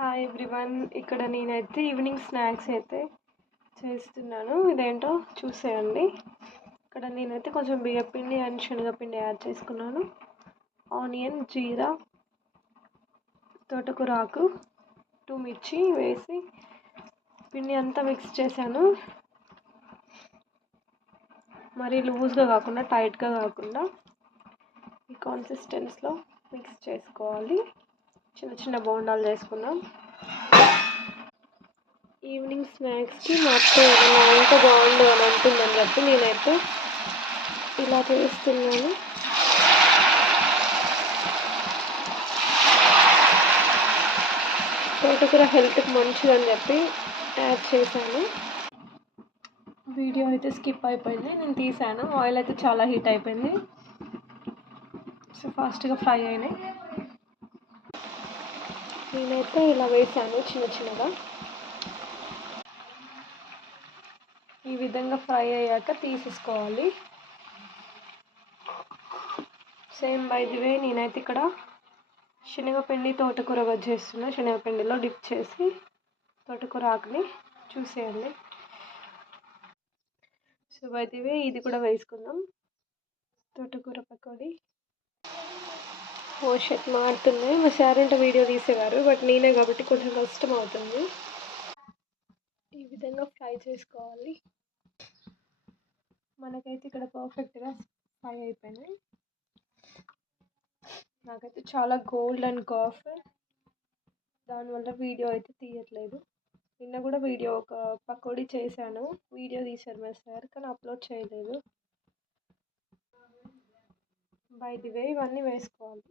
Hi everyone. ఇక్కడ నేనైతే evening snacks అయితే చేస్తున్నాను. ఇదేంటో చూసేయండి. ఇక్కడ నేనైతే కొంచెం బియ్యపిండి అండ్ శనగపిండి యాడ్ చేసుకున్నాను. ఆనియన్, జీరా, తోటకూర ఆకు, 2 మిర్చి వేసి పిండి అంతా మిక్స్ చేశాను. మరీ లూజ్గా కాకుండా టైట్గా కాకుండా ఈ కన్సిస్టెన్సీలో మిక్స్ చేసుకోవాలి. చిన్న చిన్న బోండాలు చేసుకుందాం. ఈవినింగ్ స్నాక్స్కి మా అత్త ఎంత బాగుండు అని అంటుందని చెప్పి నేనైతే ఇలా చేస్తున్నాను. తోటకూర హెల్త్కి మంచిదని చెప్పి యాడ్ చేశాను. వీడియో అయితే స్కిప్ అయిపోయింది, నేను తీసాను. ఆయిల్ అయితే చాలా హీట్ అయిపోయింది, సో ఫాస్ట్గా ఫ్రై అయినాయి. నేనైతే ఇలా వేసాను చిన్న చిన్నగా. ఈ విధంగా ఫ్రై అయ్యాక తీసేసుకోవాలి. సేమ్ బై ది వే నేనైతే ఇక్కడ శనగపిండి తోటకూర చేస్తున్నా. శనగపిండిలో డిప్ చేసి తోటకూర ఆకుని చూసేయండి. సో బై ది వే ఇది కూడా వేసుకుందాం, తోటకూర పకోడీ. షర్ట్ మారుతున్నాయి. మా సార్ ఉంటే వీడియో తీసేవారు, బట్ నేనే కాబట్టి కొంచెం కష్టం అవుతుంది. ఈ విధంగా ఫ్రై చేసుకోవాలి. మనకైతే ఇక్కడ పర్ఫెక్ట్గా ఫ్రై అయిపోయినాయి. నాకైతే చాలా గోల్డ్ అండ్ కాఫ్, దానివల్ల వీడియో అయితే తీయట్లేదు. నిన్న కూడా వీడియో ఒక పకోడీ చేశాను, వీడియో తీశారు మా సార్, కానీ అప్లోడ్ చేయలేదు. బై ది వే ఇవన్నీ వేసుకోవాలి.